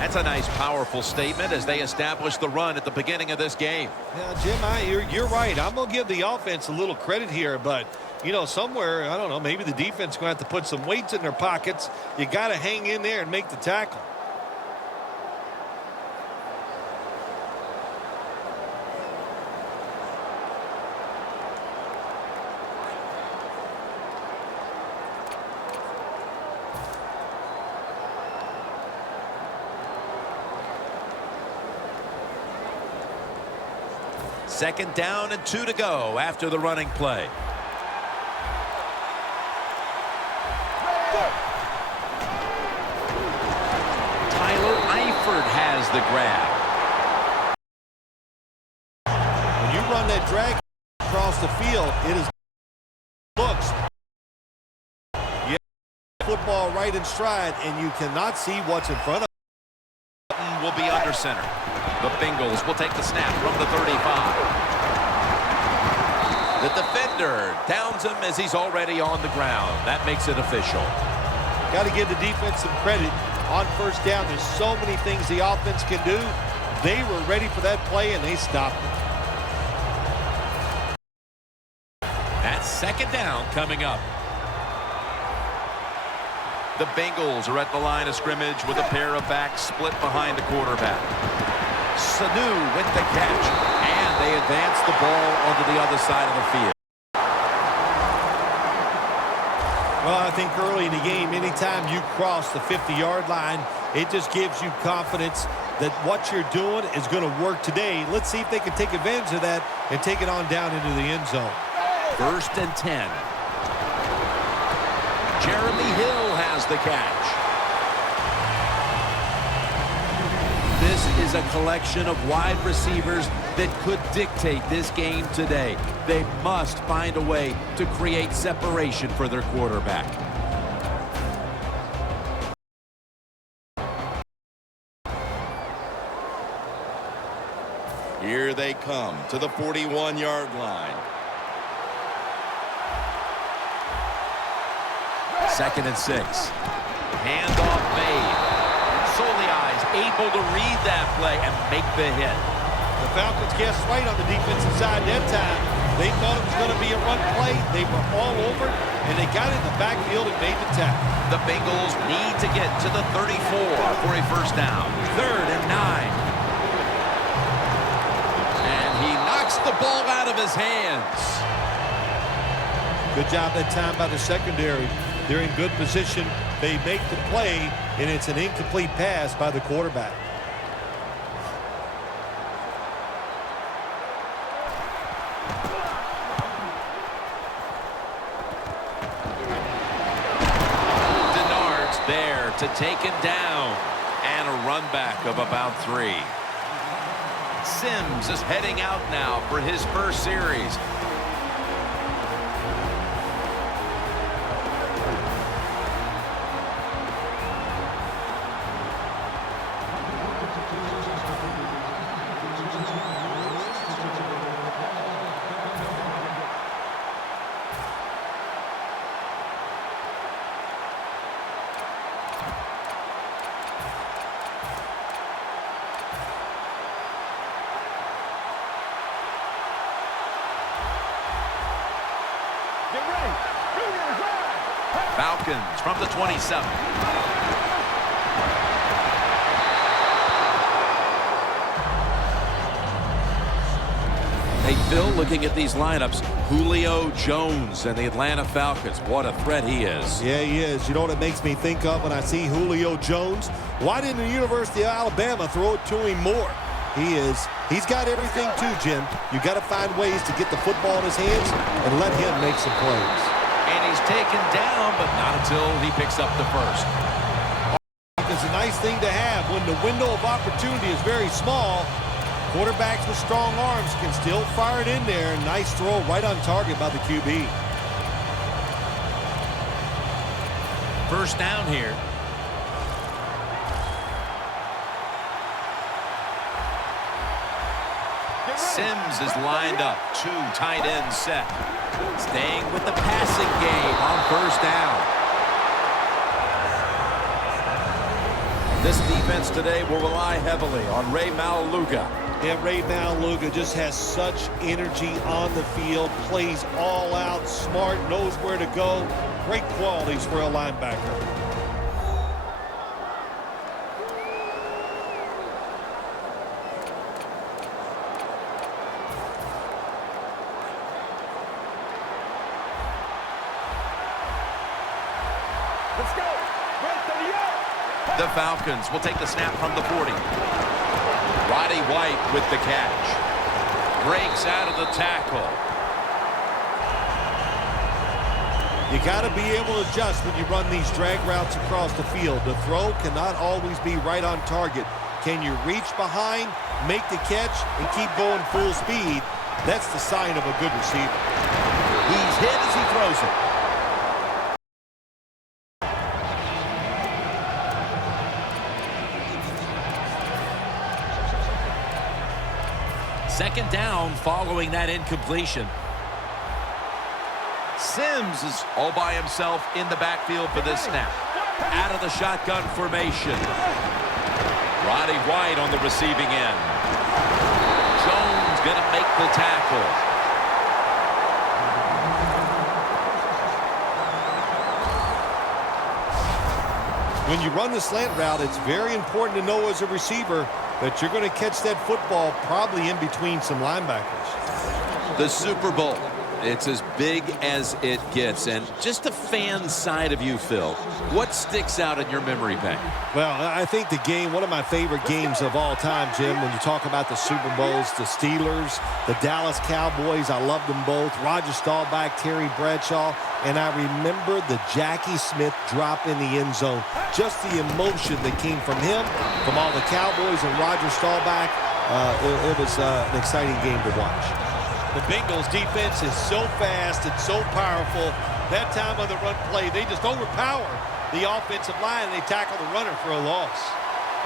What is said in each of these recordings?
That's a nice, powerful statement as they establish the run at the beginning of this game. Yeah, Jim, you're right. I'm going to give the offense a little credit here, but, you know, somewhere, I don't know, maybe the defense is going to have to put some weights in their pockets. You got to hang in there and make the tackle. Second down and 2 to go after the running play. Tyler Eifert has the grab. When you run that drag across the field, it is looks. You have football right in stride, and you cannot see what's in front of you. Will be under center. The Bengals will take the snap from the 35. The defender downs him as he's already on the ground. That makes it official. Got to give the defense some credit on first down. There's so many things the offense can do. They were ready for that play, and they stopped it. That's second down coming up. The Bengals are at the line of scrimmage with a pair of backs split behind the quarterback. Sanu with the catch, and they advance the ball onto the other side of the field. Well, I think early in the game, anytime you cross the 50-yard line, it just gives you confidence that what you're doing is going to work today. Let's see if they can take advantage of that and take it on down into the end zone. 1st and 10. Jeremy Hill has the catch. This is a collection of wide receivers that could dictate this game today. They must find a way to create separation for their quarterback. Here they come to the 41-yard line. 2nd and 6. Handoff made. Soliai's able to read that play and make the hit. The Falcons guessed right on the defensive side that time. They thought it was going to be a run play. They were all over it, and they got in the backfield and made the tackle. The Bengals need to get to the 34 for a first down. 3rd and 9. And he knocks the ball out of his hands. Good job that time by the secondary. They're in good position. They make the play, and it's an incomplete pass by the quarterback. Denard's there to take him down. And a run back of about 3. Sims is heading out now for his first series. Falcons from the 27. Hey, Phil, looking at these lineups, Julio Jones and the Atlanta Falcons. What a threat he is. Yeah, he is. You know what it makes me think of when I see Julio Jones? Why didn't the University of Alabama throw it to him more? He's got everything too, Jim. You got to find ways to get the football in his hands and let him make some plays. And he's taken down, but not until he picks up the first. It's a nice thing to have when the window of opportunity is very small. Quarterbacks with strong arms can still fire it in there. Nice throw right on target by the QB. First down here. Sims is lined up. 2 tight ends set. Staying with the passing game on first down. This defense today will rely heavily on Ray Maluga. Yeah, Ray Maluga just has such energy on the field, plays all out, smart, knows where to go. Great qualities for a linebacker. Let's go. The Falcons will take the snap from the 40. Roddy White with the catch. Breaks out of the tackle. You got to be able to adjust when you run these drag routes across the field. The throw cannot always be right on target. Can you reach behind, make the catch, and keep going full speed? That's the sign of a good receiver. He's hit as he throws it. Second down following that incompletion. Sims is all by himself in the backfield for this snap. Out of the shotgun formation. Roddy White on the receiving end. Jones going to make the tackle. When you run the slant route, it's very important to know as a receiver that you're going to catch that football probably in between some linebackers. The Super Bowl. It's as big as it gets. And just the fan side of you, Phil, what sticks out in your memory bank? Well, I think the game, one of my favorite games of all time, Jim, when you talk about the Super Bowls, the Steelers, the Dallas Cowboys, I loved them both. Roger Staubach, Terry Bradshaw, and I remember the Jackie Smith drop in the end zone. Just the emotion that came from him, from all the Cowboys and Roger Staubach. It was an exciting game to watch. The Bengals defense is so fast and so powerful. That time on the run play, they just overpower the offensive line and they tackle the runner for a loss.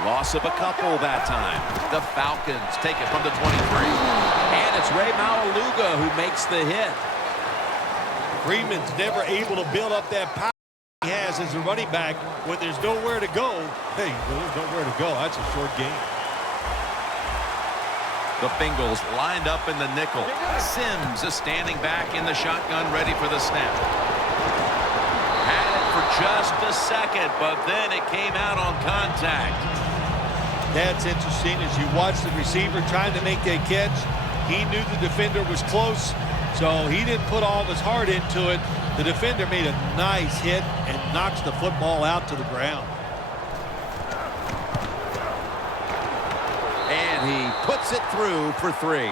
Loss of a couple that time. The Falcons take it from the 23. And it's Ray Maluga who makes the hit. Freeman's never able to build up that power he has as a running back when there's nowhere to go. Hey, when there's nowhere to go, that's a short game. The Bengals lined up in the nickel. Sims is standing back in the shotgun ready for the snap. Had it for just a second, but then it came out on contact. That's interesting as you watch the receiver trying to make that catch. He knew the defender was close, so he didn't put all of his heart into it. The defender made a nice hit and knocks the football out to the ground. And he puts it through for 3.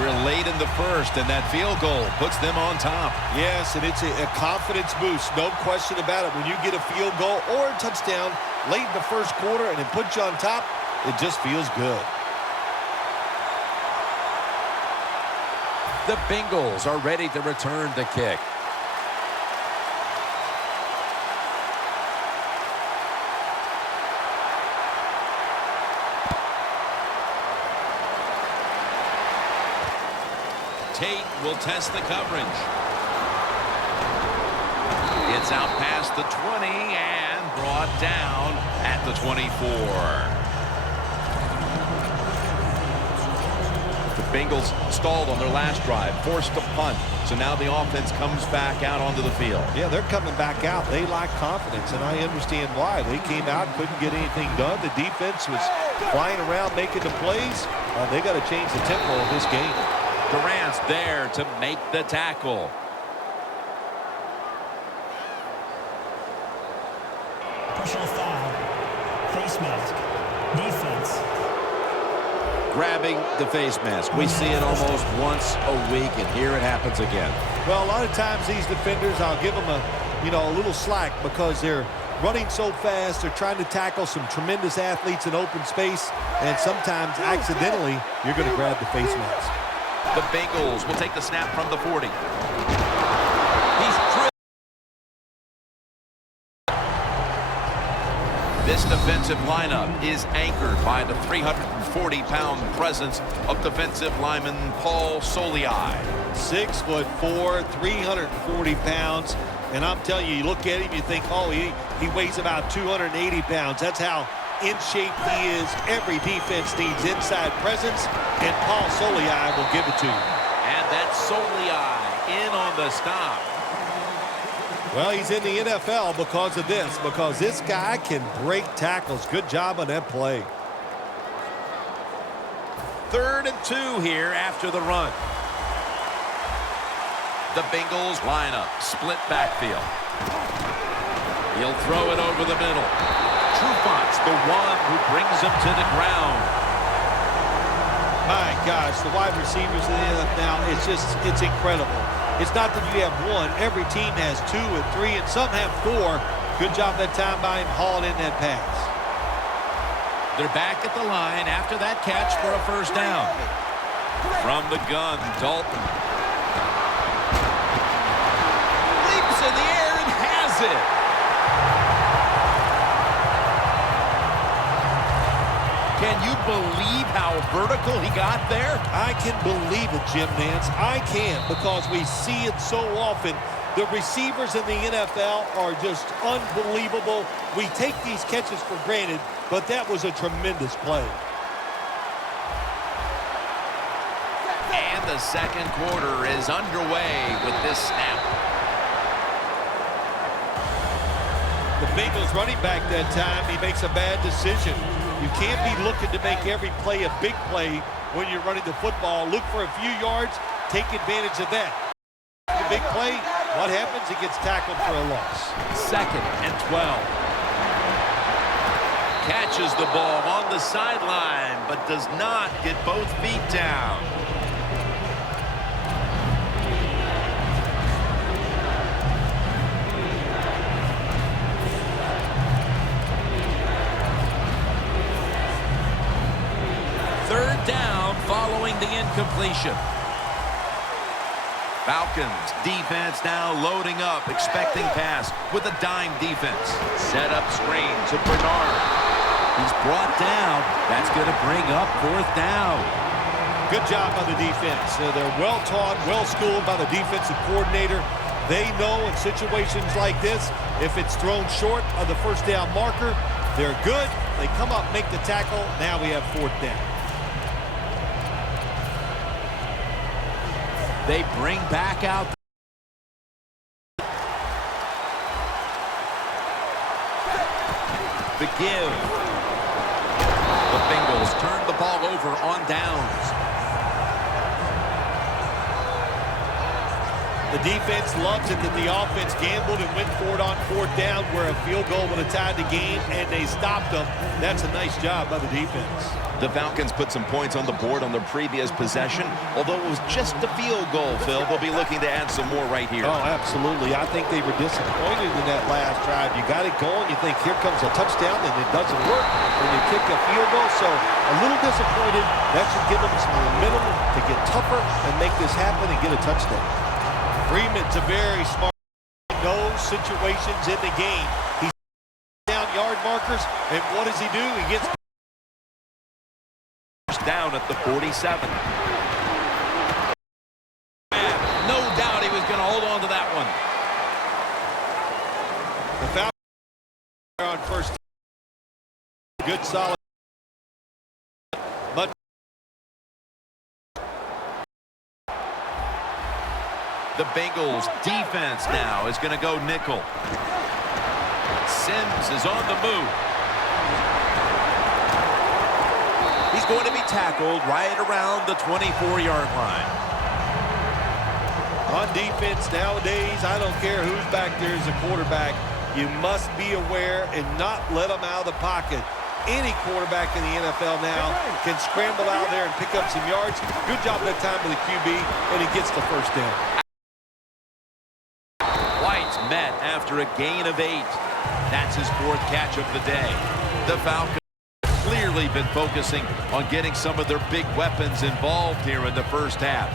We're late in the first, and that field goal puts them on top. Yes, and it's a confidence boost, no question about it. When you get a field goal or a touchdown late in the first quarter and it puts you on top, it just feels good. The Bengals are ready to return the kick. Tate will test the coverage. It's out past the 20 and brought down at the 24. The Bengals stalled on their last drive, forced a punt. So now the offense comes back out onto the field. Yeah, they're coming back out. They lack confidence, and I understand why. They came out, couldn't get anything done. The defense was flying around, making the plays. They got to change the tempo of this game. Durant's there to make the tackle. Personal foul. Face mask. Defense. Grabbing the face mask. We see it almost once a week, and here it happens again. Well, a lot of times these defenders, I'll give them a little slack because they're running so fast. They're trying to tackle some tremendous athletes in open space, and sometimes accidentally you're going to grab the face mask. The Bengals will take the snap from the 40. This defensive lineup is anchored by the 340-pound presence of defensive lineman Paul Soliai. 6'4", 340 pounds. And I'm telling you, you look at him, you think, oh, he weighs about 280 pounds. That's how in shape he is. Every defense needs inside presence, and Paul Soliai will give it to you. And that's Soliai in on the stop. Well, he's in the NFL because of this, because this guy can break tackles. Good job on that play. 3rd and 2 here after the run. The Bengals line up, split backfield. He'll throw it over the middle. Trufont's the one who brings him to the ground. My gosh, the wide receivers in the NFL now, it's incredible. It's not that you have one. Every team has 2 and 3, and some have 4. Good job that time by him hauling in that pass. They're back at the line after that catch for a first down. From the gun, Dalton. Leaps in the air and has it. Can you believe how vertical he got there? I can believe it, Jim Nance. I can, because we see it so often. The receivers in the NFL are just unbelievable. We take these catches for granted, but that was a tremendous play. And the second quarter is underway with this snap. The Bengals running back that time, he makes a bad decision. You can't be looking to make every play a big play when you're running the football. Look for a few yards, take advantage of that. A big play, what happens? He gets tackled for a loss. 2nd and 12. Catches the ball on the sideline, but does not get both feet down. Third down following the incompletion. Falcons defense now loading up, expecting pass with a dime defense. Set up screen to Bernard. He's brought down. That's going to bring up 4th down. Good job by the defense. They're well-taught, well-schooled by the defensive coordinator. They know in situations like this, if it's thrown short of the first down marker, they're good. They come up, make the tackle. Now we have 4th down. They bring back out the give. The Bengals turn the ball over on downs. The defense loves it that the offense gambled and went for it on 4th down where a field goal would have tied the game, and they stopped them. That's a nice job by the defense. The Falcons put some points on the board on their previous possession. Although it was just a field goal, Phil, they'll be looking to add some more right here. Oh, absolutely. I think they were disappointed in that last drive. You got it going. You think here comes a touchdown, and it doesn't work. And you kick a field goal. So a little disappointed. That should give them some momentum to get tougher and make this happen and get a touchdown. Freeman's a very smart. Knows situations in the game. He's down yard markers, and what does he do? He gets down at the 47. No doubt he was going to hold on to that one. The Falcons are on first. Good, solid. But the Bengals defense now is going to go nickel. Sims is on the move. He's going to be tackled right around the 24-yard line. On defense nowadays, I don't care who's back there as a quarterback. You must be aware and not let them out of the pocket. Any quarterback in the NFL now can scramble out there and pick up some yards. Good job that time by the QB, and he gets the first down. White's met after a gain of 8. That's his 4th catch of the day. The Falcons have clearly been focusing on getting some of their big weapons involved here in the first half.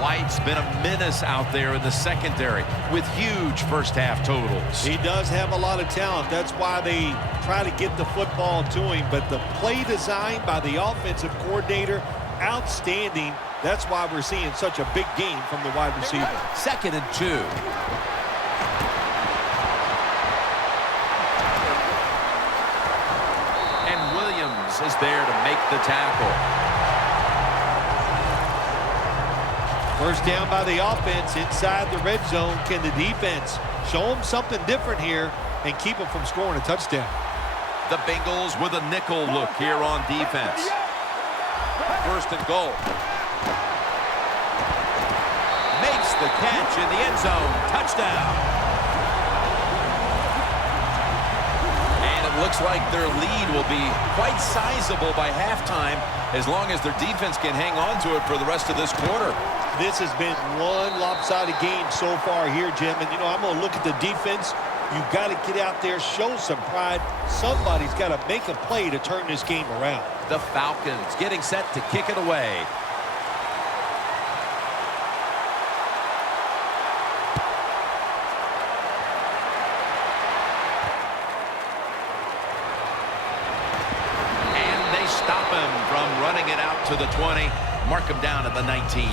White's been a menace out there in the secondary with huge first-half totals. He does have a lot of talent. That's why they try to get the football to him. But the play design by the offensive coordinator, outstanding. That's why we're seeing such a big game from the wide receiver. 2nd and 2. Davis is there to make the tackle. First down by the offense inside the red zone. Can the defense show them something different here and keep them from scoring a touchdown? The Bengals with a nickel look here on defense. First and goal. Makes the catch in the end zone. Touchdown. And it looks like their lead will be quite sizable by halftime as long as their defense can hang on to it for the rest of this quarter. This has been one lopsided game so far here, Jim. And, you know, I'm going to look at the defense. You've got to get out there, show some pride. Somebody's got to make a play to turn this game around. The Falcons getting set to kick it away. And they stop him from running it out to the 20. Mark him down at the 19.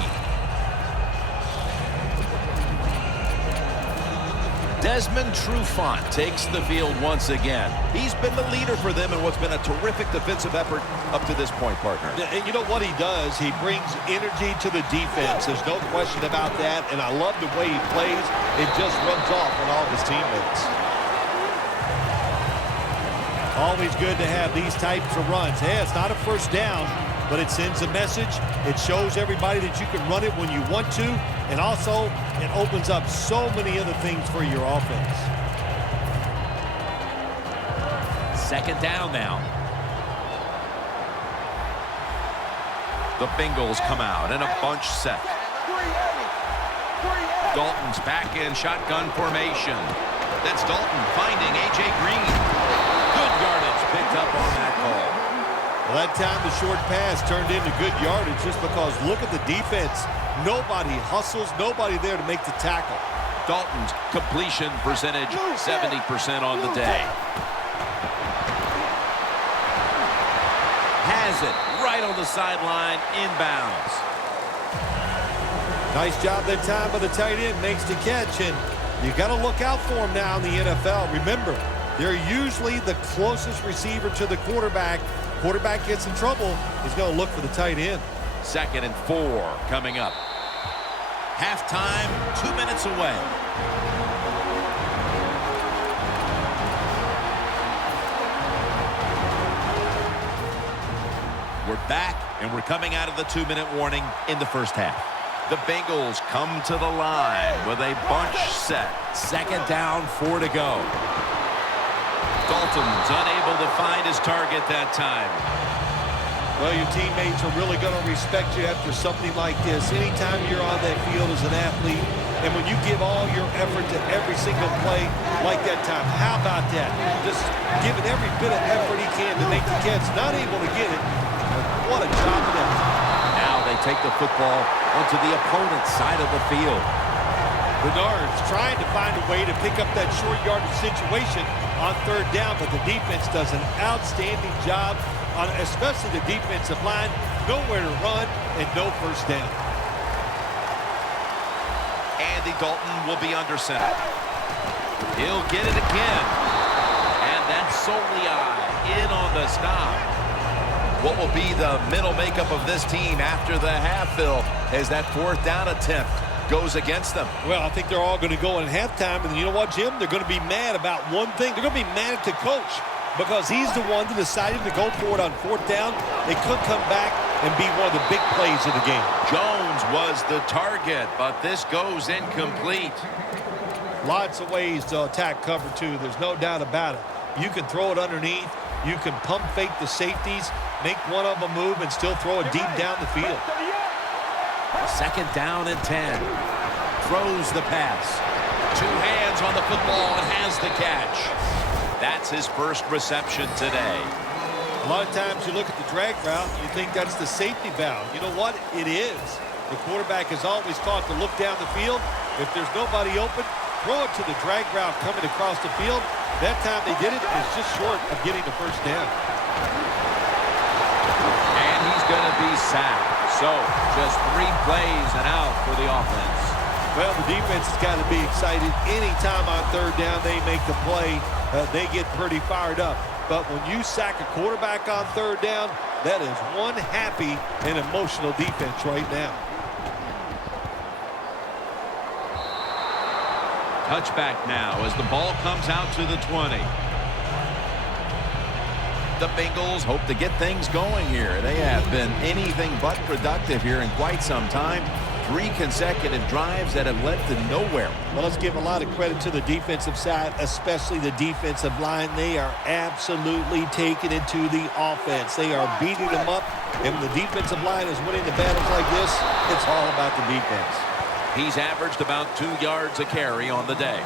Desmond Trufant takes the field once again. He's been the leader for them in what's been a terrific defensive effort up to this point, partner. And you know what he does? He brings energy to the defense. There's no question about that. And I love the way he plays. It just rubs off on all of his teammates. Always good to have these types of runs. Hey, it's not a first down, but it sends a message. It shows everybody that you can run it when you want to. And also, it opens up so many other things for your offense. Second down now. The Bengals come out in a bunch set. Dalton's back in shotgun formation. That's Dalton finding A.J. Green. Good yardage picked up on that call. Well, that time the short pass turned into good yardage just because look at the defense. Nobody hustles, nobody there to make the tackle. Dalton's completion percentage, 70% on the day. Has it right on the sideline, inbounds. Nice job that time by the tight end, makes the catch, and you got to look out for him now in the NFL. Remember, they're usually the closest receiver to the quarterback. Quarterback gets in trouble, he's going to look for the tight end. Second and 4 coming up. Halftime, 2 minutes away. We're back, and we're coming out of the 2-minute warning in the first half. The Bengals come to the line with a bunch set. Second down, 4 to go. Dalton's unable to find his target that time. Well, your teammates are really going to respect you after something like this. Anytime you're on that field as an athlete, and when you give all your effort to every single play like that time, how about that? Just giving every bit of effort he can to make the catch. Not able to get it. What a job of that. Now they take the football onto the opponent's side of the field. Bernard's trying to find a way to pick up that short yardage situation on third down, but the defense does an outstanding job on especially the defensive line. Nowhere to run and no first down. Andy Dalton will be under center. He'll get it again. And that's Soliai in on the stop. What will be the middle makeup of this team after the half, Phil, as that fourth down attempt goes against them? Well, I think they're all going to go in halftime, and you know what, Jim? They're going to be mad about one thing. They're going to be mad at the coach because he's the one that decided to go for it on fourth down. They could come back and be one of the big plays of the game. Jones was the target, but this goes incomplete. Lots of ways to attack cover two. There's no doubt about it. You can throw it underneath. You can pump fake the safeties, make one of them move, and still throw it deep down the field. Second down and 10. Throws the pass. 2 hands on the football and has the catch. That's his first reception today. A lot of times you look at the drag route and you think that's the safety valve. You know what? It is. The quarterback is always taught to look down the field. If there's nobody open, throw it to the drag route coming across the field. That time they did it. It's just short of getting the first down. And he's going to be sacked. So, just 3 plays and out for the offense. Well, the defense has got to be excited. Anytime on third down they make the play, they get pretty fired up. but when you sack a quarterback on third down, that is one happy and emotional defense right now. Touchback now as the ball comes out to the 20. The Bengals hope to get things going here. They have been anything but productive here in quite some time. 3 consecutive drives that have led to nowhere. Well, let's give a lot of credit to the defensive side, especially the defensive line. They are absolutely taking it to the offense. They are beating them up, and when the defensive line is winning the battles like this, it's all about the defense. He's averaged about 2 yards a carry on the day.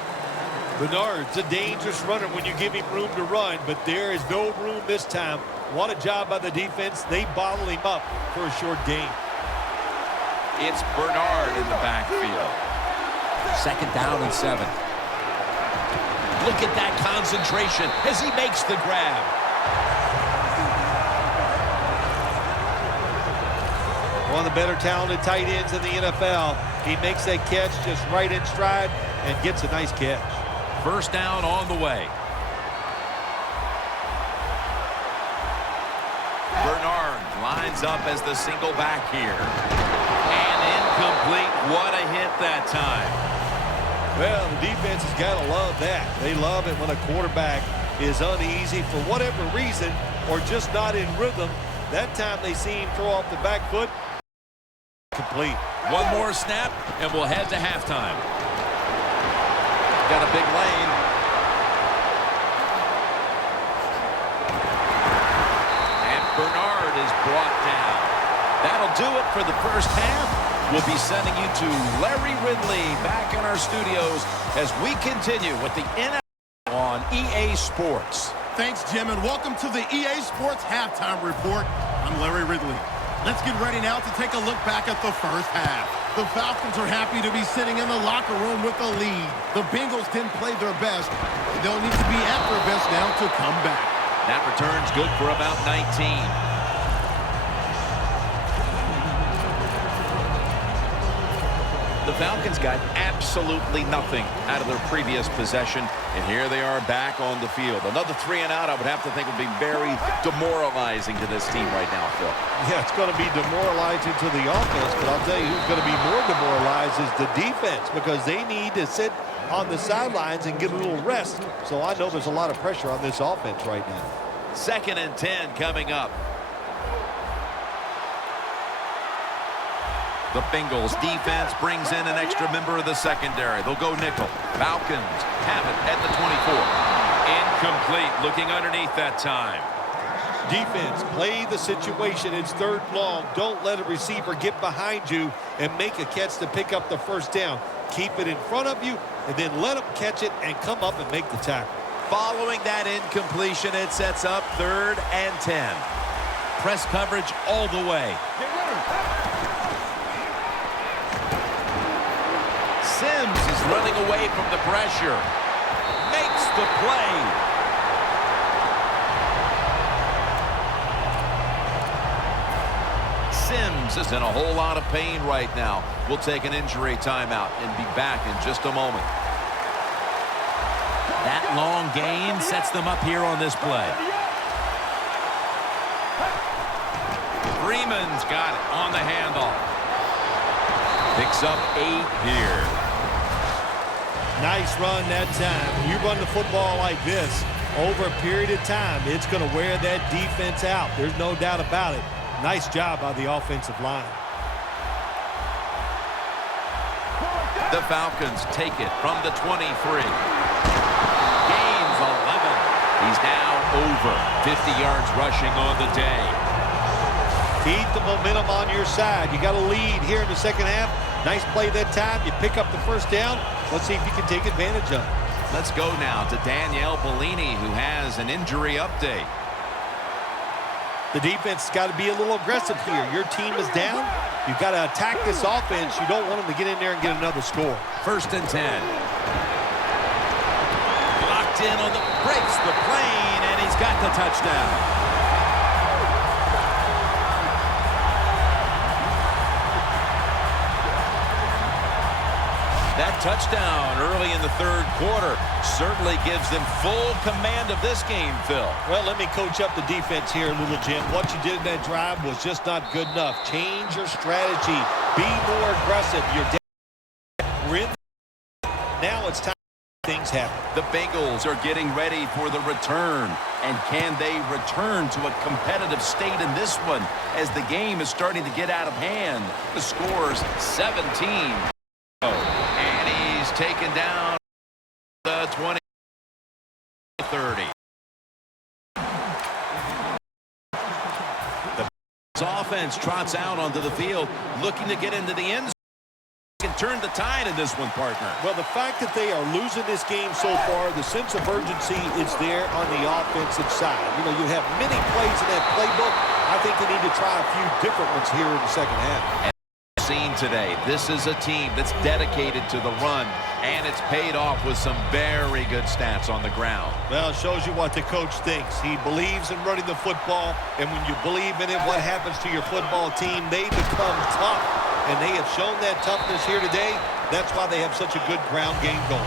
Bernard's a dangerous runner when you give him room to run, but there is no room this time. What a job by the defense. They bottle him up for a short gain. It's Bernard in the backfield. 2nd down and 7. Look at that concentration as he makes the grab. One of the better talented tight ends in the NFL. He makes that catch just right in stride and gets a nice catch. 1st down on the way. Bernard lines up as the single back here. And incomplete. What a hit that time. Well, the defense has got to love that. They love it when a quarterback is uneasy for whatever reason or just not in rhythm. That time they see him throw off the back foot. Complete. One more snap, and we'll head to halftime. Got a big lane. And Bernard is brought down. That'll do it for the first half. We'll be sending you to Larry Ridley back in our studios as we continue with the NFL on EA Sports. Thanks, Jim, and welcome to the EA Sports Halftime Report. I'm Larry Ridley. Let's get ready now to take a look back at the first half. The Falcons are happy to be sitting in the locker room with a lead. The Bengals didn't play their best. They'll need to be at their best now to come back. That return's good for about 19. The Falcons got absolutely nothing out of their previous possession, and here they are back on the field. Another 3 and out, I would have to think, would be very demoralizing to this team right now, Phil. Yeah, it's going to be demoralizing to the offense, but I'll tell you who's going to be more demoralized is the defense because they need to sit on the sidelines and get a little rest. So I know there's a lot of pressure on this offense right now. 2nd and 10 coming up. The Bengals defense brings in an extra member of the secondary. They'll go nickel. Falcons have it at the 24. Incomplete. Looking underneath that time. Defense, play the situation. It's 3rd and long. Don't let a receiver get behind you and make a catch to pick up the first down. Keep it in front of you and then let them catch it and come up and make the tackle. Following that incompletion, it sets up 3rd and 10. Press coverage all the way. Sims is running away from the pressure. Makes the play. Sims is in a whole lot of pain right now. We'll take an injury timeout and be back in just a moment. That long gain sets them up here on this play. Freeman's got it on the handoff. Picks up 8 here. Nice run that time. When you run the football like this over a period of time, it's going to wear that defense out. There's no doubt about it. Nice job by the offensive line. The Falcons take it from the 23. Gains 11. He's now over 50 yards rushing on the day. Keep the momentum on your side. You got a lead here in the 2nd half. Nice play that time. You pick up the first down. Let's see if you can take advantage of it. Let's go now to Danielle Bellini, who has an injury update. The defense has got to be a little aggressive here. Your team is down. You've got to attack this offense. You don't want them to get in there and get another score. 1st and 10. Locked in on the breaks the plane, and he's got the touchdown. That touchdown early in the third quarter. Certainly gives them full command of this game, Phil. Well, let me coach up the defense here a little, Jim. What you did in that drive was just not good enough. Change your strategy. Be more aggressive. You're down. We're in. Now it's time things happen. The Bengals are getting ready for the return. And can they return to a competitive state in this one as the game is starting to get out of hand? The score's 17. And he's taken down the 20-30. The offense trots out onto the field, looking to get into the end zone. Can turn the tide in this one, partner. Well, the fact that they are losing this game so far, the sense of urgency is there on the offensive side. You know, you have many plays in that playbook. I think they need to try a few different ones here in the second half. Seen today, this is a team that's dedicated to the run, and it's paid off with some very good stats on the ground. Well, it shows you what the coach thinks. He believes in running the football, and when you believe in it, what happens to your football team? They become tough, and they have shown that toughness here today. That's why they have such a good ground game going.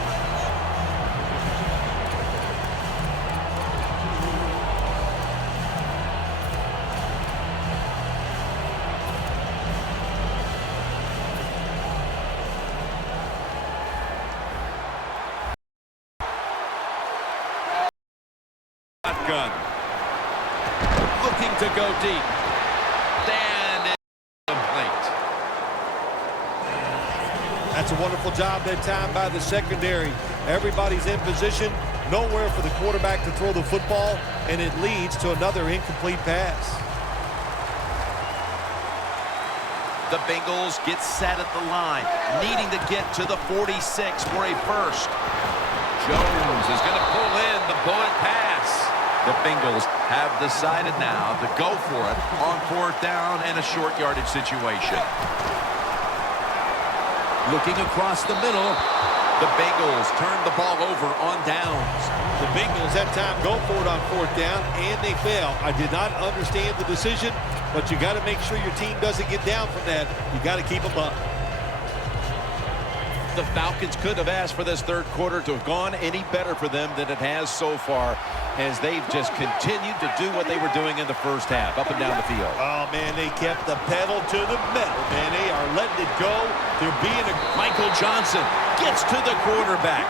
Shotgun. Looking to go deep. And it's complete. That's a wonderful job that time by the secondary. Everybody's in position. Nowhere for the quarterback to throw the football, and it leads to another incomplete pass. The Bengals get set at the line, needing to get to the 46 for a first. Jones is going to pull in the bullet pass. The Bengals have decided now to go for it on fourth down and a short yardage situation. Looking across the middle, the Bengals turn the ball over on downs. The Bengals that time go for it on fourth down, and they fail. I did not understand the decision, but you got to make sure your team doesn't get down from that. You got to keep them up. The Falcons could have asked for this third quarter to have gone any better for them than it has so far, as they've just continued to do what they were doing in the first half, up and down the field. Oh, man, they kept the pedal to the metal, man. They are letting it go. They're being a... Michael Johnson gets to the quarterback.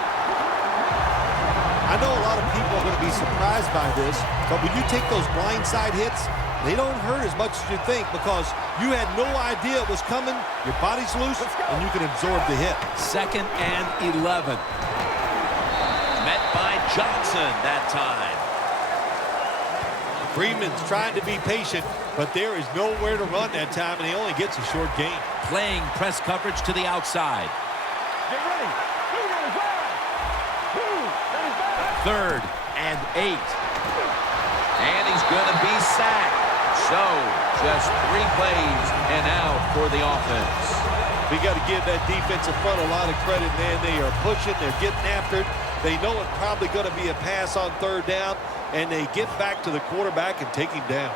I know a lot of people are going to be surprised by this, but when you take those blindside hits, they don't hurt as much as you think because you had no idea it was coming. Your body's loose, and you can absorb the hit. 2nd and 11. Met by Johnson that time. Freeman's trying to be patient, but there is nowhere to run that time, and he only gets a short gain. Playing press coverage to the outside. Get ready. 3rd and 8. And he's going to be sacked. So, just 3 plays and out for the offense. We got to give that defensive front a lot of credit, man. They are pushing. They're getting after it. They know it's probably going to be a pass on third down, and they get back to the quarterback and take him down.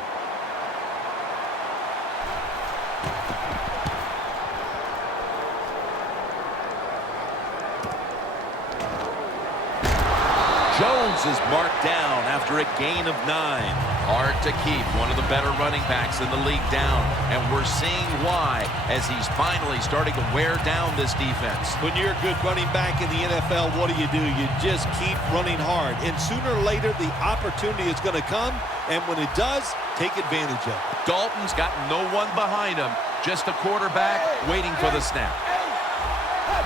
Jones is marked down after a gain of 9. Hard to keep one of the better running backs in the league down, and we're seeing why as he's finally starting to wear down this defense. When you're a good running back in the NFL, what do? You just keep running hard, and sooner or later the opportunity is going to come, and when it does, take advantage of it. Dalton's got no one behind him, just a quarterback waiting for the snap.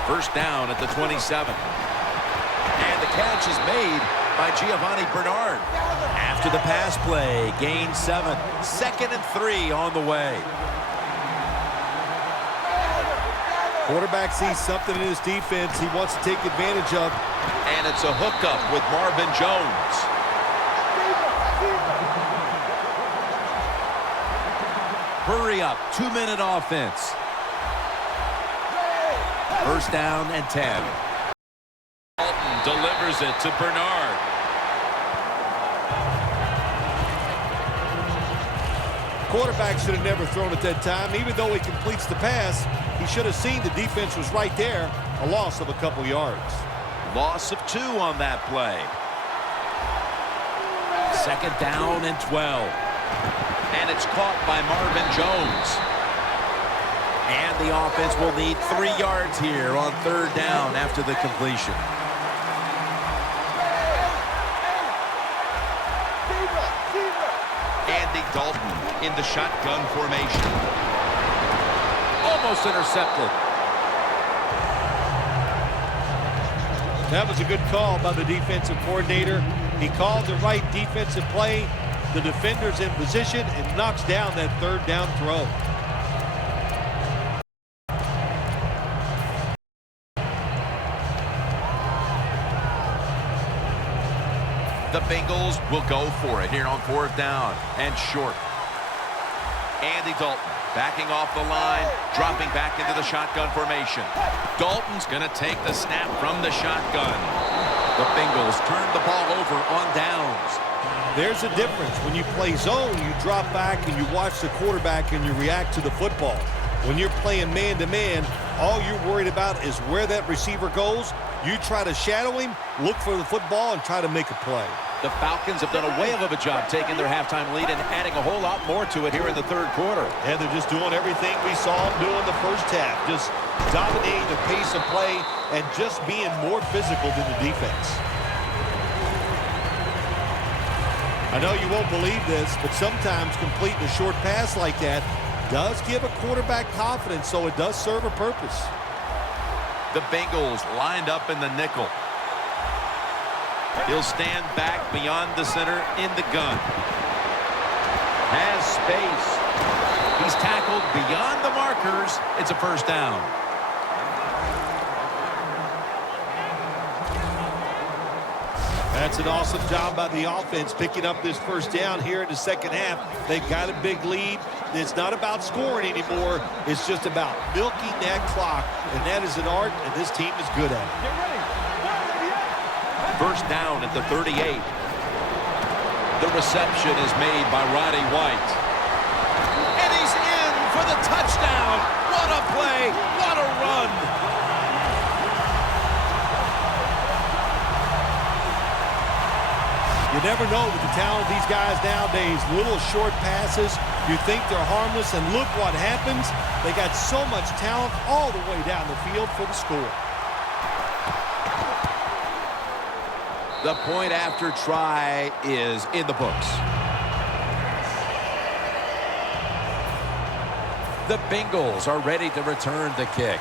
First down at the 27. And the catch is made by Giovanni Bernard. After the pass play, gain 7. 2nd and 3 on the way. Quarterback sees something in his defense he wants to take advantage of. And it's a hookup with Marvin Jones. Hurry up, 2-minute offense. First down and 10. Dalton delivers it to Bernard. quarterback should have never thrown at that time. Even though he completes the pass, he should have seen the defense was right there. A loss of a couple yards. Loss of 2 on that play. 2nd down and 12. And it's caught by Marvin Jones. And the offense will need 3 yards here on 3rd down after the completion. Andy Dalton in the shotgun formation. Almost intercepted. That was a good call by the defensive coordinator. He called the right defensive play. The defender's in position and knocks down that 3rd down throw. The Bengals will go for it here on 4th down and short. Andy Dalton backing off the line, dropping back into the shotgun formation. Dalton's going to take the snap from the shotgun. The Bengals turn the ball over on downs. There's a difference. When you play zone, you drop back and you watch the quarterback and you react to the football. When you're playing man-to-man, all you're worried about is where that receiver goes. You try to shadow him, look for the football, and try to make a play. The Falcons have done a whale of a job taking their halftime lead and adding a whole lot more to it here in the 3rd quarter. And they're just doing everything we saw them do in the first half. Just dominating the pace of play and just being more physical than the defense. I know you won't believe this, but sometimes completing a short pass like that does give a quarterback confidence, so it does serve a purpose. The Bengals lined up in the nickel. He'll stand back beyond the center in the gun. Has space. He's tackled beyond the markers. It's a 1st down. That's an awesome job by the offense picking up this 1st down here in the 2nd half. They've got a big lead. It's not about scoring anymore. It's just about milking that clock, and that is an art, and this team is good at it. 1st down at the 38. The reception is made by Roddy White. And he's in for the touchdown. What a play. What a run. You never know with the talent of these guys nowadays. Little short passes, you think they're harmless, and look what happens. They got so much talent all the way down the field for the score. The point after try is in the books. The Bengals are ready to return the kick.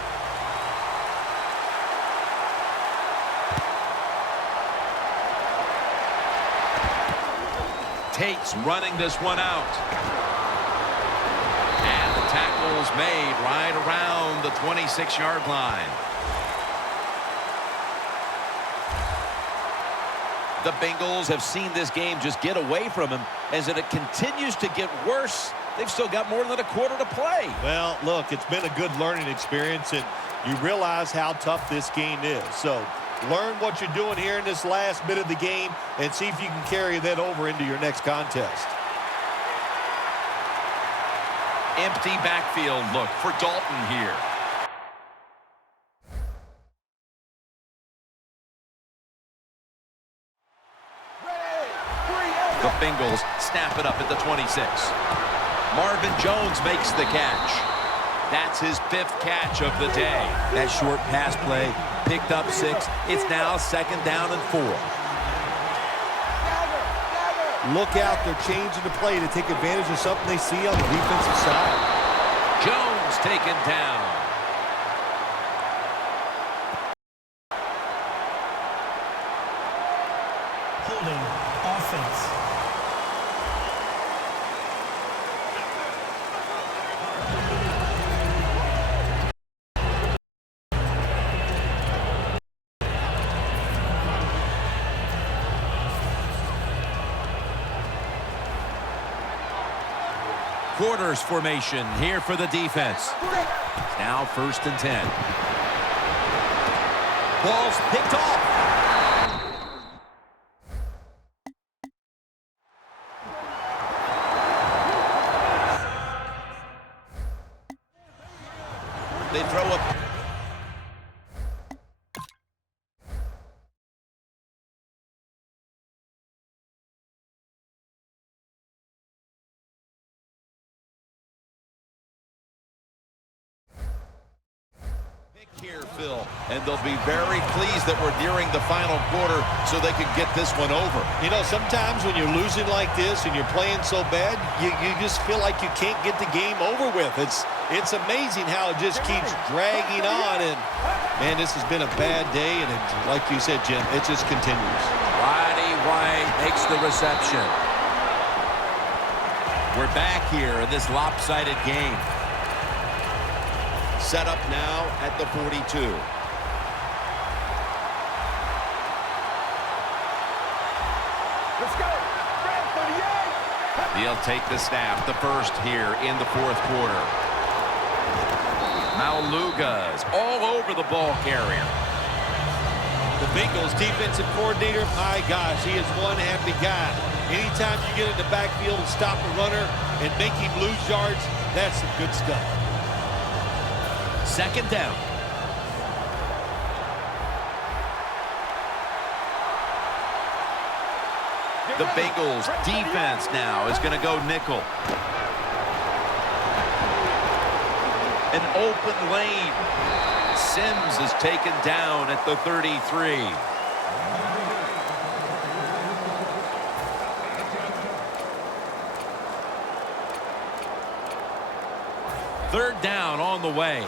Tate's running this one out. And the tackle's made right around the 26-yard line. The Bengals have seen this game just get away from him. As it continues to get worse, they've still got more than a quarter to play. Well, look, it's been a good learning experience, and you realize how tough this game is. So learn what you're doing here in this last bit of the game and see if you can carry that over into your next contest. Empty backfield look for Dalton here. The Bengals snap it up at the 26. Marvin Jones makes the catch. That's his 5th catch of the day. That short pass play picked up 6. It's now 2nd down and 4. Look out, they're changing the play to take advantage of something they see on the defensive side. Jones taken down. Holding offense. Quarters formation here for the defense. Now 1st and 10. Ball's picked off. They throw a... here, Phil, and they'll be very pleased that we're nearing the final quarter so they can get this one over. You know, sometimes when you're losing like this and you're playing so bad, you just feel like you can't get the game over with. It's amazing how it just keeps dragging on, and man, this has been a bad day, and like you said, Jim, it just continues. Roddy White makes the reception. We're back here in this lopsided game. Set up now at the 42. Let's go. He'll take the snap, the first here in the fourth quarter. Mauluga's all over the ball carrier. The Bengals defensive coordinator, my gosh, he is one happy guy. Anytime you get in the backfield and stop a runner and make him lose yards, that's some good stuff. Second down. The Bengals defense now is going to go nickel. An open lane. Sims is taken down at the 33. Third down on the way.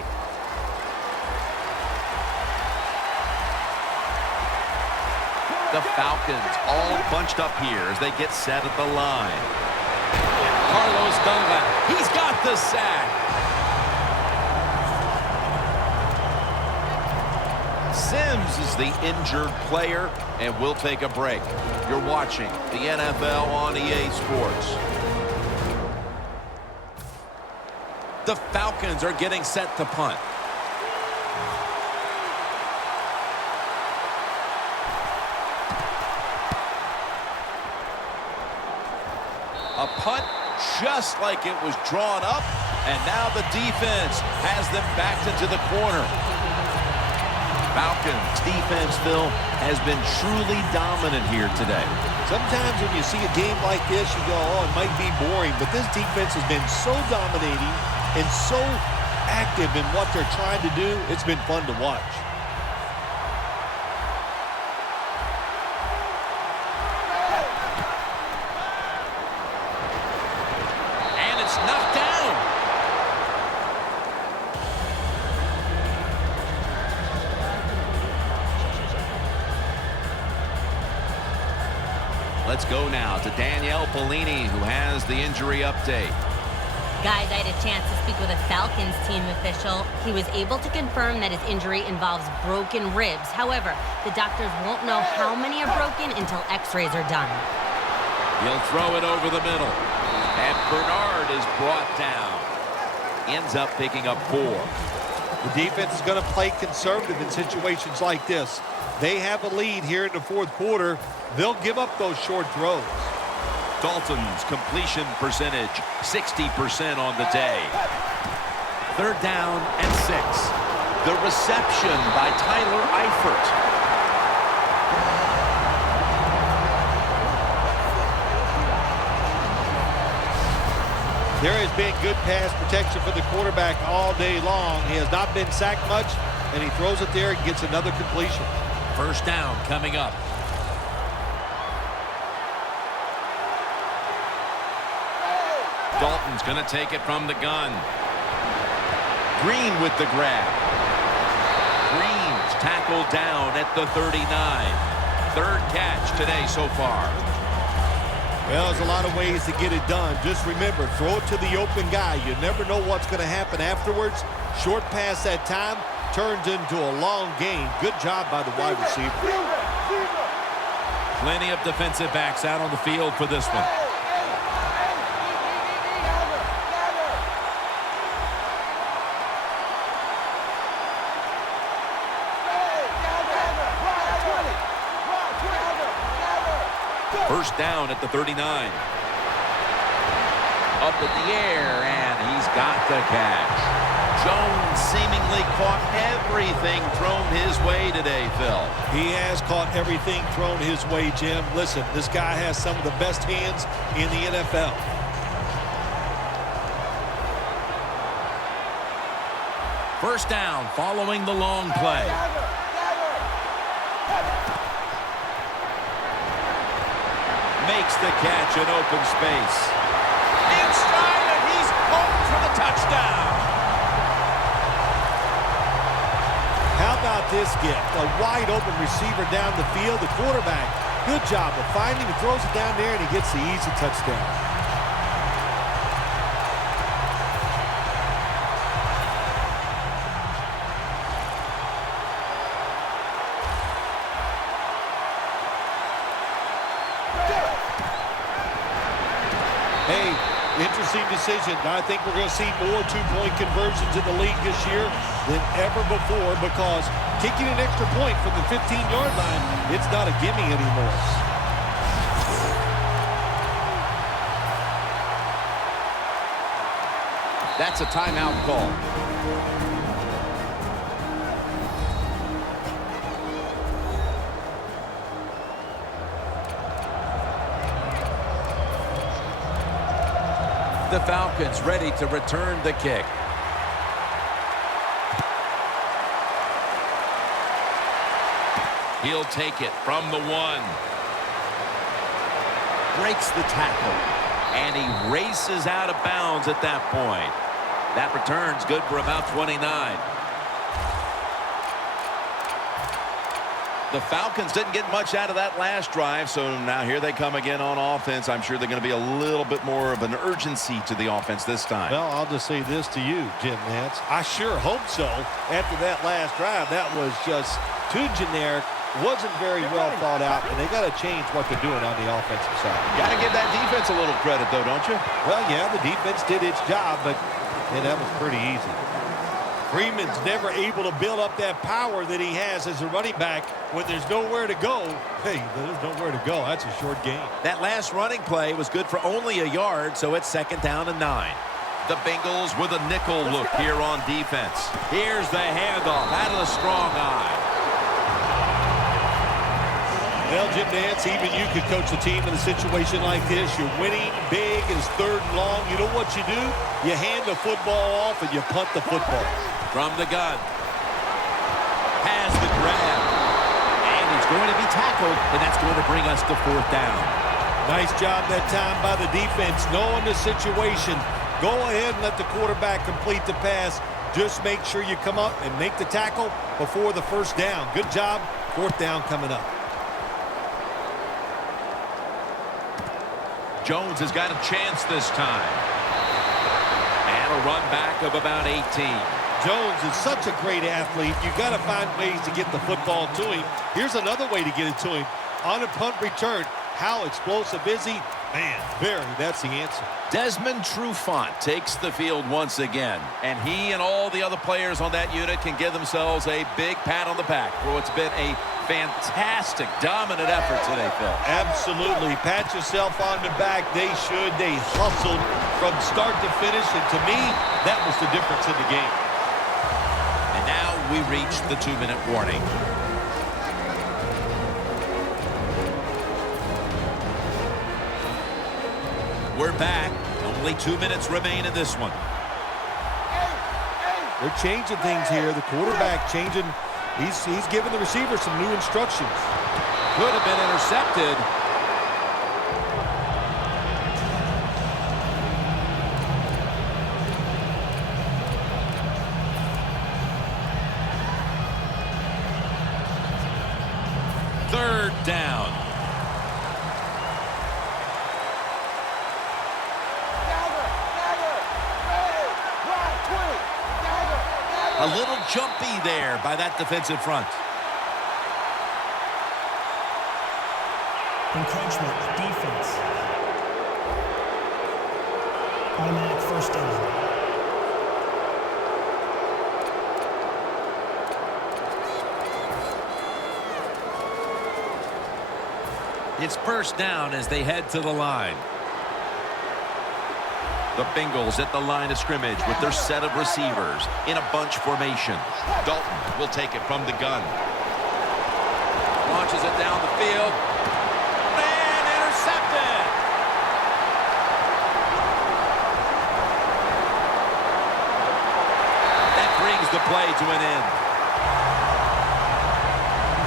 The Falcons all bunched up here as they get set at the line. Carlos Dunlap, he's got the sack. Sims is the injured player, and we'll take a break. You're watching the NFL on EA Sports. The Falcons are getting set to punt. A punt just like it was drawn up, and now the defense has them backed into the corner. Falcons defense, Phil, has been truly dominant here today. Sometimes when you see a game like this, you go, oh, it might be boring, but this defense has been so dominating and so active in what they're trying to do, it's been fun to watch. Knocked down. Let's go now to Danielle Bellini, who has the injury update. Guys, I had a chance to speak with a Falcons team official. He was able to confirm that his injury involves broken ribs. However, the doctors won't know how many are broken until x-rays are done. He'll throw it over the middle. And Bernard is brought down. Ends up picking up 4. The defense is going to play conservative in situations like this. They have a lead here in the fourth quarter. They'll give up those short throws. Dalton's completion percentage, 60% on the day. Third down and 6. The reception by Tyler Eifert. There has been good pass protection for the quarterback all day long. He has not been sacked much, and he throws it there and gets another completion. First down coming up. Dalton's going to take it from the gun. Green with the grab. Green's tackled down at the 39. Third catch today so far. Well, there's a lot of ways to get it done. Just remember, throw it to the open guy. You never know what's going to happen afterwards. Short pass that time turns into a long gain. Good job by the wide receiver. Plenty of defensive backs out on the field for this one. First down at the 39. Up in the air, and he's got the catch. Jones seemingly caught everything thrown his way today, Phil. He has caught everything thrown his way, Jim. Listen, this guy has some of the best hands in the NFL. First down following the long play. Makes the catch in open space. Inside, and he's home for the touchdown. How about this gift? A wide open receiver down the field. The quarterback, good job of finding him. He throws it down there, and he gets the easy touchdown. Hey, interesting decision. I think we're going to see more two-point conversions in the league this year than ever before because kicking an extra point from the 15-yard line, it's not a gimme anymore. That's a timeout call. The Falcons ready to return the kick. He'll take it from the 1. Breaks the tackle. And he races out of bounds at that point. That return's good for about 29. The Falcons didn't get much out of that last drive, so now here they come again on offense. I'm sure they're going to be a little bit more of an urgency to the offense this time. Well, I'll just say this to you, Jim Nance. I sure hope so. After that last drive, that was just too generic, wasn't very well thought out, and they got to change what they're doing on the offensive side. Got to give that defense a little credit, though, don't you? Well, yeah, the defense did its job, but that was pretty easy. Freeman's never able to build up that power that he has as a running back when there's nowhere to go. Hey, there's nowhere to go. That's a short game. That last running play was good for only a yard, so it's 2nd down and 9. The Bengals with a nickel look here on defense. Here's the handoff out of the strong eye. Well, Jim Nance, even you could coach a team in a situation like this. You're winning big, it's 3rd and long. You know what you do? You hand the football off and you punt the football. From the gun. Has the grab. And he's going to be tackled, and that's going to bring us to 4th down. Nice job that time by the defense, knowing the situation. Go ahead and let the quarterback complete the pass. Just make sure you come up and make the tackle before the 1st down. Good job. 4th down coming up. Jones has got a chance this time. And a run back of about 18. Jones is such a great athlete. You've got to find ways to get the football to him. Here's another way to get it to him. On a punt return, how explosive is he? Man, that's the answer. Desmond Trufant takes the field once again. And he and all the other players on that unit can give themselves a big pat on the back for what's been a fantastic, dominant effort today, Phil. Absolutely. Pat yourself on the back. They should. They hustled from start to finish. And to me, that was the difference in the game. And now we reach the 2-minute warning. We're back. Only 2 minutes remain in this one. They're changing things here. The quarterback changing. He's giving the receiver some new instructions. Could have been intercepted. Third down. A little jumpy there by that defensive front. Encroachment, defense. Automatic 1st down. It's 1st down as they head to the line. The Bengals at the line of scrimmage with their set of receivers in a bunch formation. Dalton will take it from the gun. Launches it down the field. And intercepted. That brings the play to an end.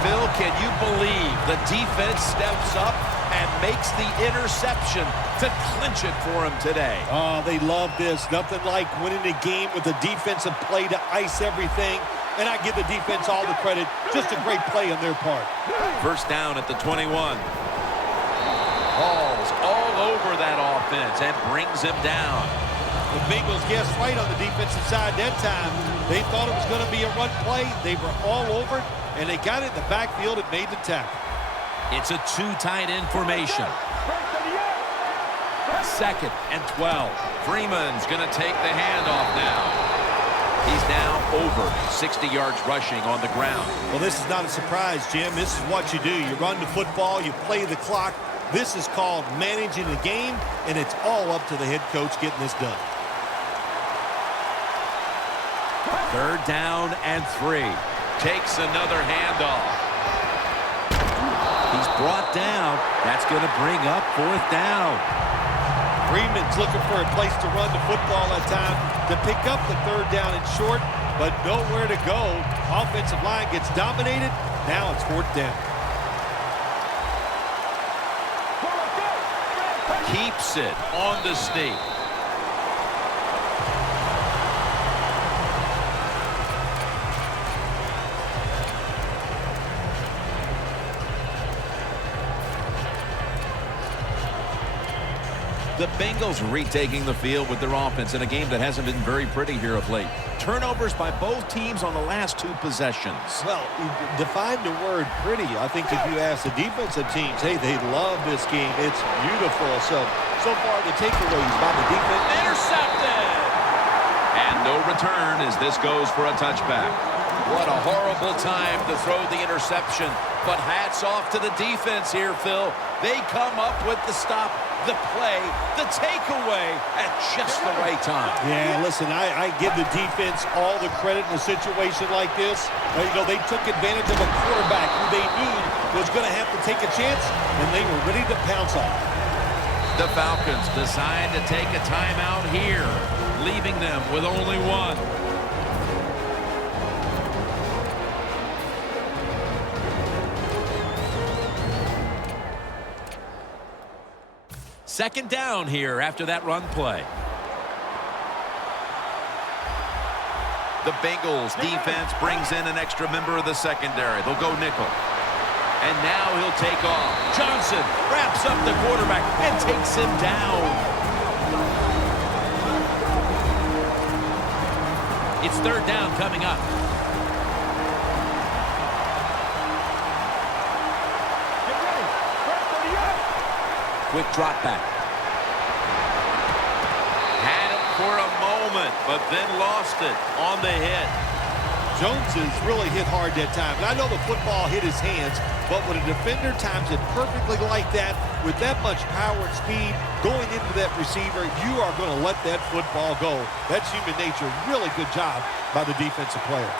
Phil, can you believe the defense steps up and makes the interception to clinch it for him today? Oh, they love this. Nothing like winning a game with a defensive play to ice everything. And I give the defense all the credit. Just a great play on their part. First down at the 21. Falls all over that offense and brings him down. The Bengals guessed right on the defensive side that time. They thought it was going to be a run play. They were all over it, and they got it in the backfield and made the tackle. It's a two tight end formation. Second and 12. Freeman's going to take the handoff now. He's now over 60 yards rushing on the ground. Well, this is not a surprise, Jim. This is what you do. You run the football, you play the clock. This is called managing the game, and it's all up to the head coach getting this done. Third down and 3. Takes another handoff. He's brought down. That's going to bring up fourth down. Freeman's looking for a place to run the football that time to pick up the third down and short, but nowhere to go. Offensive line gets dominated. Now it's fourth down. Keeps it on the sneak. The Bengals retaking the field with their offense in a game that hasn't been very pretty here of late. Turnovers by both teams on the last 2 possessions. Well, define the word pretty. I think if you ask the defensive teams, hey, they love this game. It's beautiful. So far the takeaways by the defense. Intercepted! And no return as this goes for a touchback. What a horrible time to throw the interception. But hats off to the defense here, Phil. They come up with the stop, the play, the takeaway at just the right time. Yeah, listen, I give the defense all the credit in a situation like this. They took advantage of a quarterback who they knew was going to have to take a chance, and they were ready to pounce on it. The Falcons decide to take a timeout here, leaving them with only one. Second down here after that run play. The Bengals defense brings in an extra member of the secondary. They'll go nickel. And now he'll take off. Johnson wraps up the quarterback and takes him down. It's third down coming up. Quick drop back. Had him for a moment, but then lost it on the hit. Jones is really hit hard that time. And I know the football hit his hands, but when a defender times it perfectly like that, with that much power and speed going into that receiver, you are going to let that football go. That's human nature. Really good job by the defensive player.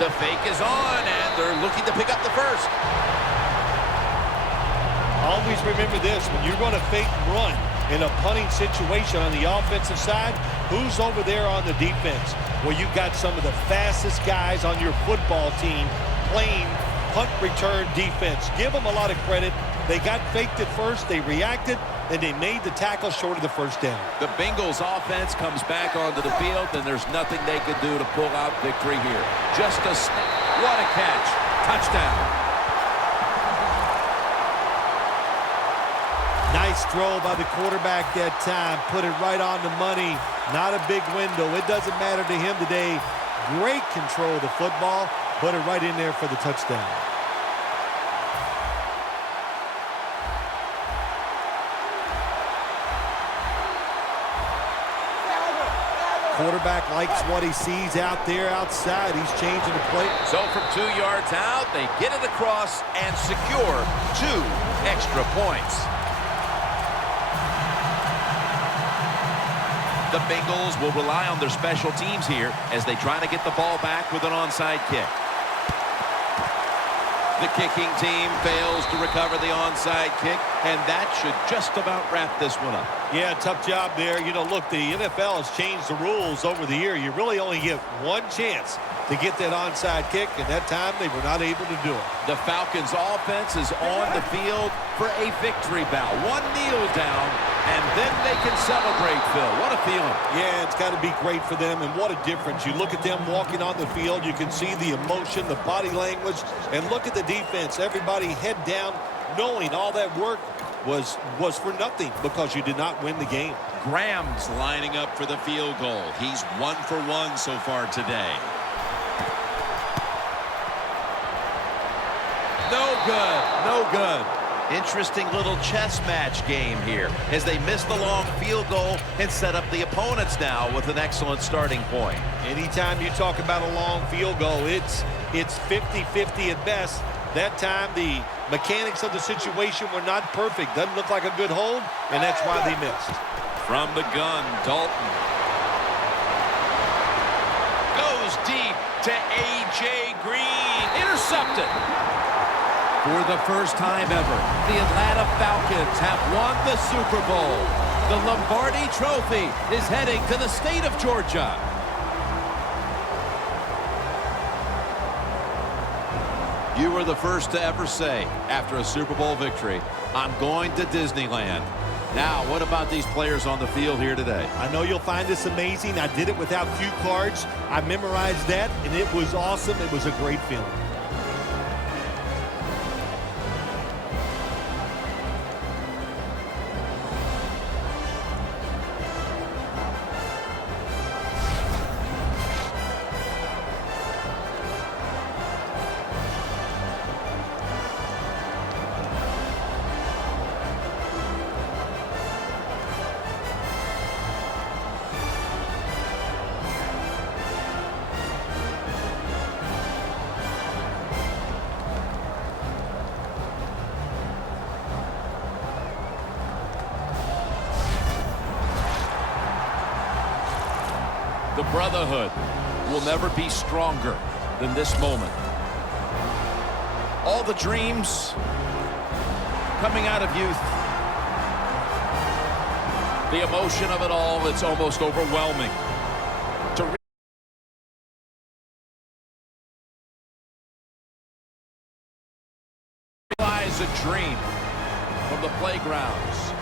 The fake is on, and they're looking to pick up the first. Always remember this, when you're going to fake and run in a punting situation on the offensive side, who's over there on the defense? Well, you've got some of the fastest guys on your football team playing punt return defense. Give them a lot of credit. They got faked at first, they reacted, and they made the tackle short of the first down. The Bengals offense comes back onto the field, and there's nothing they can do to pull out victory here. Just a snap. What a catch. Touchdown. Nice throw by the quarterback that time. Put it right on the money. Not a big window. It doesn't matter to him today. Great control of the football. Put it right in there for the touchdown. Quarterback likes what he sees out there outside. He's changing the play. So from 2 yards out, they get it across and secure 2 extra points. The Bengals will rely on their special teams here as they try to get the ball back with an onside kick. The kicking team fails to recover the onside kick, and that should just about wrap this one up. Yeah, tough job there. You know, look, the NFL has changed the rules over the year. You really only get one chance to get that onside kick, and that time they were not able to do it. The Falcons offense is on the field for a victory bow. One kneel down, and then they can celebrate, Phil. What a feeling. Yeah, it's got to be great for them, and what a difference. You look at them walking on the field, you can see the emotion, the body language, and look at the defense. Everybody head down, knowing all that work was for nothing because you did not win the game. Graham's lining up for the field goal. He's 1 for 1 so far today. No good. No good. Interesting little chess match game here as they miss the long field goal and set up the opponents now with an excellent starting point. Anytime you talk about a long field goal, it's 50-50 at best. That time, the mechanics of the situation were not perfect. Doesn't look like a good hold, and that's why they missed. From the gun, Dalton. Goes deep to A.J. Green. Intercepted. For the first time ever, the Atlanta Falcons have won the Super Bowl. The Lombardi Trophy is heading to the state of Georgia. You were the first to ever say, after a Super Bowl victory, I'm going to Disneyland. Now, what about these players on the field here today? I know you'll find this amazing. I did it without cue cards. I memorized that, and it was awesome. It was a great feeling. The brotherhood will never be stronger than this moment. All the dreams coming out of youth. The emotion of it all, it's almost overwhelming. To realize a dream from the playgrounds.